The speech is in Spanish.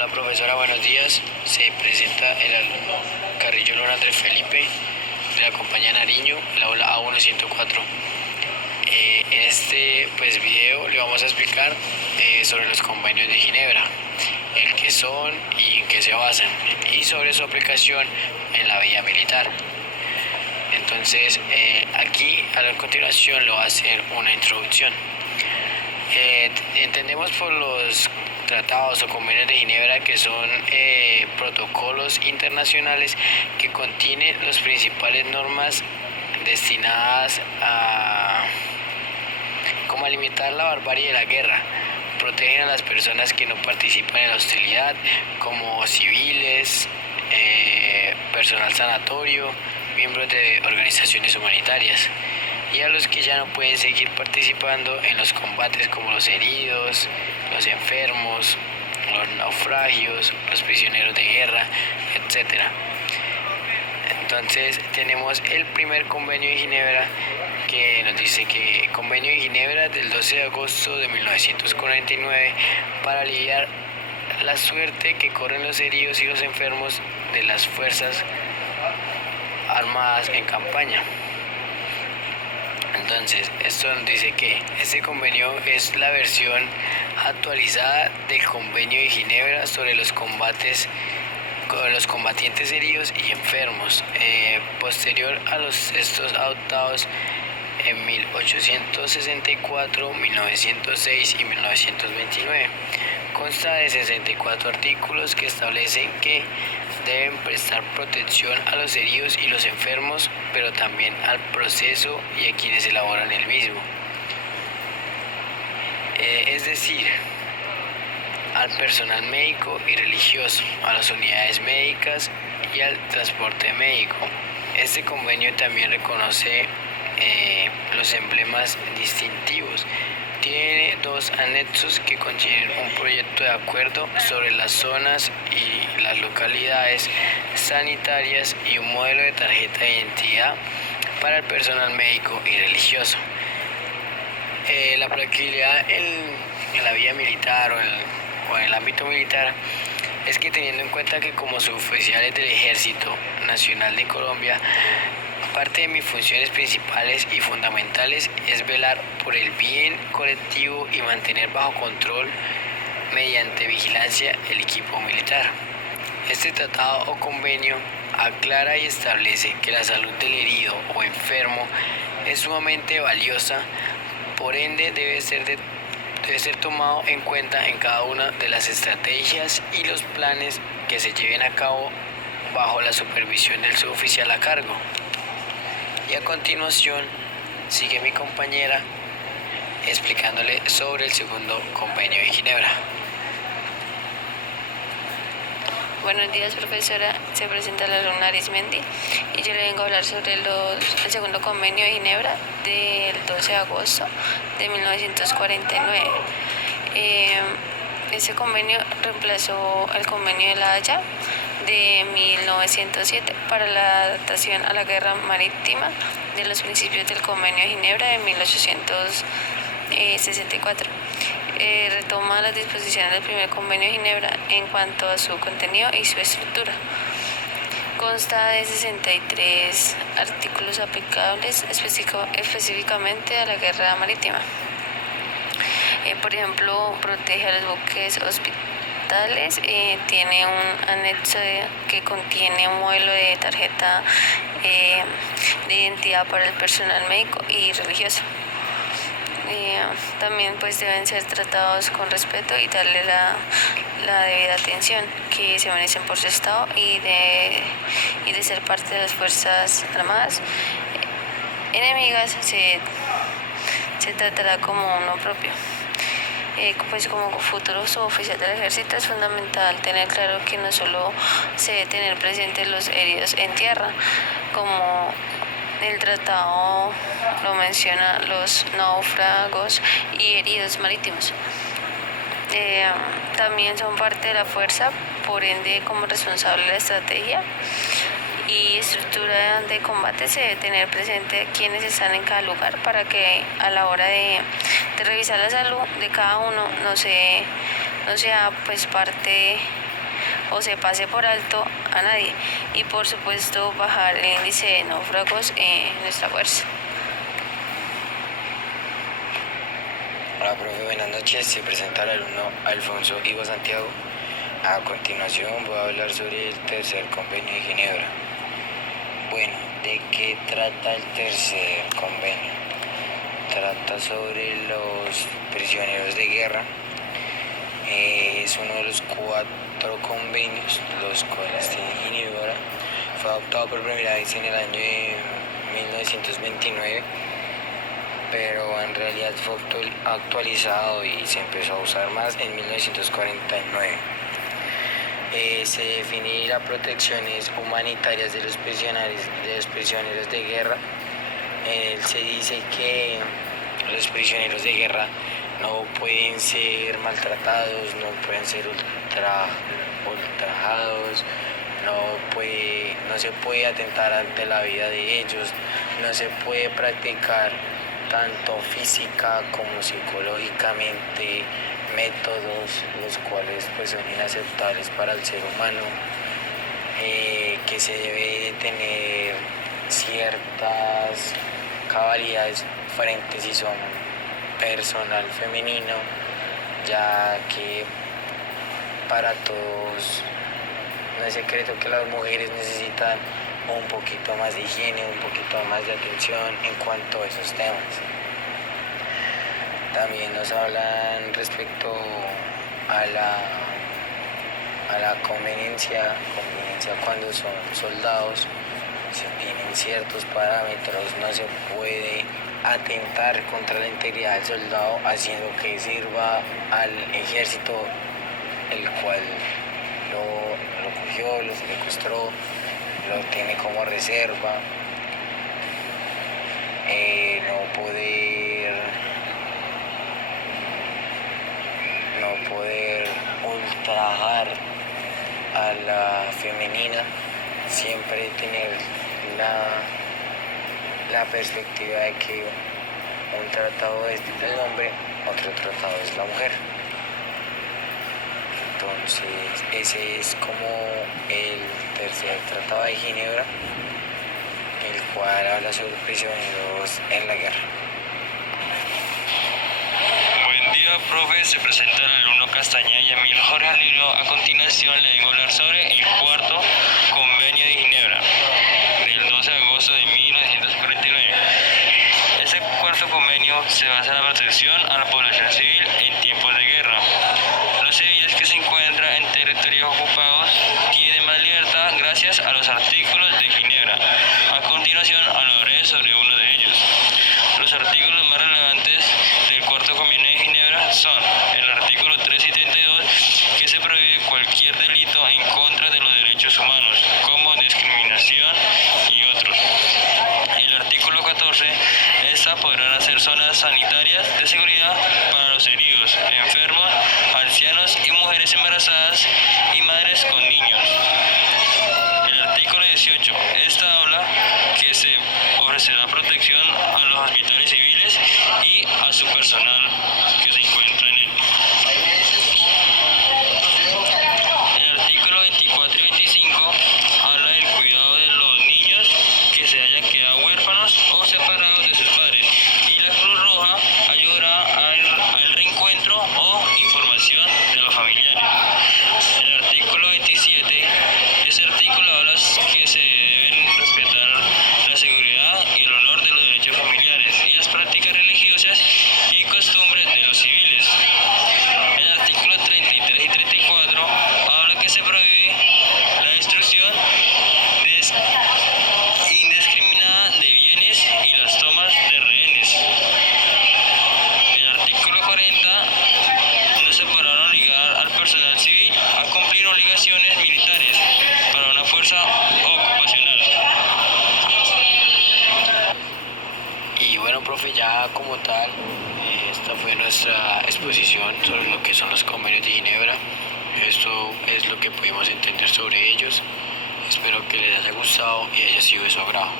Hola profesora, buenos días. Se presenta el alumno Carrillo Luna Andrés Felipe de la compañía Nariño, el aula A1-104. En este video le vamos a explicar sobre los convenios de Ginebra, el qué son y en qué se basan, y sobre su aplicación en la vía militar. Entonces, aquí a continuación le voy a hacer una introducción. Entendemos por los tratados o convenios de Ginebra que son protocolos internacionales que contienen las principales normas destinadas a limitar la barbarie de la guerra, protegen a las personas que no participan en la hostilidad, como civiles, personal sanatorio, miembros de organizaciones humanitarias, y a los que ya no pueden seguir participando en los combates, como los heridos, los enfermos, los naufragios, los prisioneros de guerra, etc. Entonces tenemos el primer convenio de Ginebra, que nos dice que convenio de Ginebra del 12 de agosto de 1949 para aliviar la suerte que corren los heridos y los enfermos de las fuerzas armadas en campaña. Entonces, esto nos dice que este convenio es la versión actualizada del convenio de Ginebra sobre los combates con los combatientes heridos y enfermos, posterior a los textos adoptados en 1864, 1906 y 1929. Consta de 64 artículos que establecen que deben prestar protección a los heridos y los enfermos, pero también al proceso y a quienes elaboran el mismo. Es decir, al personal médico y religioso, a las unidades médicas y al transporte médico. Este convenio también reconoce los emblemas distintivos. Tiene dos anexos que contienen un proyecto de acuerdo sobre las zonas y las localidades sanitarias y un modelo de tarjeta de identidad para el personal médico y religioso. La aplicabilidad en la vía militar o en el ámbito militar es que, teniendo en cuenta que como suboficiales del Ejército Nacional de Colombia, parte de mis funciones principales y fundamentales es velar por el bien colectivo y mantener bajo control mediante vigilancia el equipo militar. Este tratado o convenio aclara y establece que la salud del herido o enfermo es sumamente valiosa, por ende debe ser tomado en cuenta en cada una de las estrategias y los planes que se lleven a cabo bajo la supervisión del suboficial a cargo. Y a continuación sigue mi compañera explicándole sobre el segundo convenio de Ginebra. Buenos días, profesora. Se presenta la alumna Arismendi y yo le vengo a hablar sobre el segundo convenio de Ginebra del 12 de agosto de 1949. Ese convenio reemplazó el convenio de La Haya de 1907 para la adaptación a la guerra marítima de los principios del convenio de Ginebra de 1864. Retoma las disposiciones del primer convenio de Ginebra en cuanto a su contenido y su estructura. Consta de 63 artículos aplicables específicamente a la guerra marítima. Por ejemplo, protege a los buques hospitales, tiene un anexo que contiene un modelo de tarjeta de identidad para el personal médico y religioso. También deben ser tratados con respeto y darle la debida atención que se merecen por su estado y de ser parte de las Fuerzas Armadas enemigas. Se tratará como uno propio. Como futuro suboficial del ejército es fundamental tener claro que no solo se debe tener presentes los heridos en tierra, como el tratado lo menciona, los náufragos y heridos marítimos. También son parte de la fuerza, por ende como responsable de la estrategia y estructura de combate se debe tener presente quienes están en cada lugar para que a la hora de revisar la salud de cada uno no sea parte o se pase por alto a nadie y por supuesto bajar el índice de náufragos en nuestra fuerza. Hola, profe, buenas noches. Se presenta el alumno Alfonso Higo Santiago. A continuación voy a hablar sobre el tercer convenio de Ginebra. Bueno, ¿de qué trata el tercer convenio? Trata sobre los prisioneros de guerra. Es uno de los 4 convenios los cuales tiene Ginebra. Fue adoptado por primera vez en el año de 1929, pero en realidad fue actualizado y se empezó a usar más en 1949. Se define las protecciones humanitarias de los prisioneros de guerra. Se dice que los prisioneros de guerra no pueden ser maltratados, no pueden ser ultrajados, no se puede atentar ante la vida de ellos, no se puede practicar tanto física como psicológicamente métodos los cuales pues son inaceptables para el ser humano, que se debe de tener ciertas cabalidades frente si son personal femenino, ya que para todos no es secreto que las mujeres necesitan un poquito más de higiene, un poquito más de atención en cuanto a esos temas. También nos hablan respecto a la conveniencia cuando son soldados. Se tienen ciertos parámetros, no se puede atentar contra la integridad del soldado haciendo que sirva al ejército el cual lo cogió, lo secuestró, lo tiene como reserva. No poder ultrajar a la femenina, siempre tener la perspectiva de que un tratado es el hombre, otro tratado es la mujer. Entonces ese es como el tercer tratado de Ginebra, el cual habla sobre prisioneros en la guerra. Buen día, profe. Se presenta el alumno Castañeda y Emil Jorge Alilo. A continuación le vengo a hablar sobre el cuarto convenio de Ginebra del 12 de agosto de 1949. Este cuarto convenio se basa en la protección a la población civil en tiempos de guerra. Los civiles que se encuentran en territorios ocupados tienen más libertad gracias a los artículos de Ginebra. A continuación hablaré sobre uno de ellos. Los artículos más relevantes del cuarto convenio de Ginebra son el artículo 3 y 32, que se prohíbe cualquier delito en contra de los derechos humanos, como discriminación y otros. El artículo 14, esta podrán hacer zonas sanitarias de seguridad para los heridos, enfermos, ancianos y mujeres embarazadas y madres con niños. El artículo 18, esta habla que se ofrecerá protección a los hospitales civiles y a su personal que se encuentra en él. El artículo 24 y 25 habla del cuidado de los niños que se hayan quedado huérfanos o separados de sus padres, y la Cruz Roja ayudará al reencuentro o información de los familiares. El artículo 27, ese artículo habla que se deben respetar la seguridad y el honor de los derechos familiares y las prácticas religiosas y costumbres de los civiles. El artículo 33 y 34 habla que se prohíbe la destrucción indiscriminada de bienes y las tomas de rehenes. El artículo 40 no se podrá obligar al personal civil a cumplir obligaciones militares para una fuerza ocupacional. Y bueno, profe, ya como tal, esta fue nuestra exposición sobre lo que son los convenios de Ginebra. Esto es lo que pudimos entender sobre ellos. Espero que les haya gustado y haya sido de su agrado.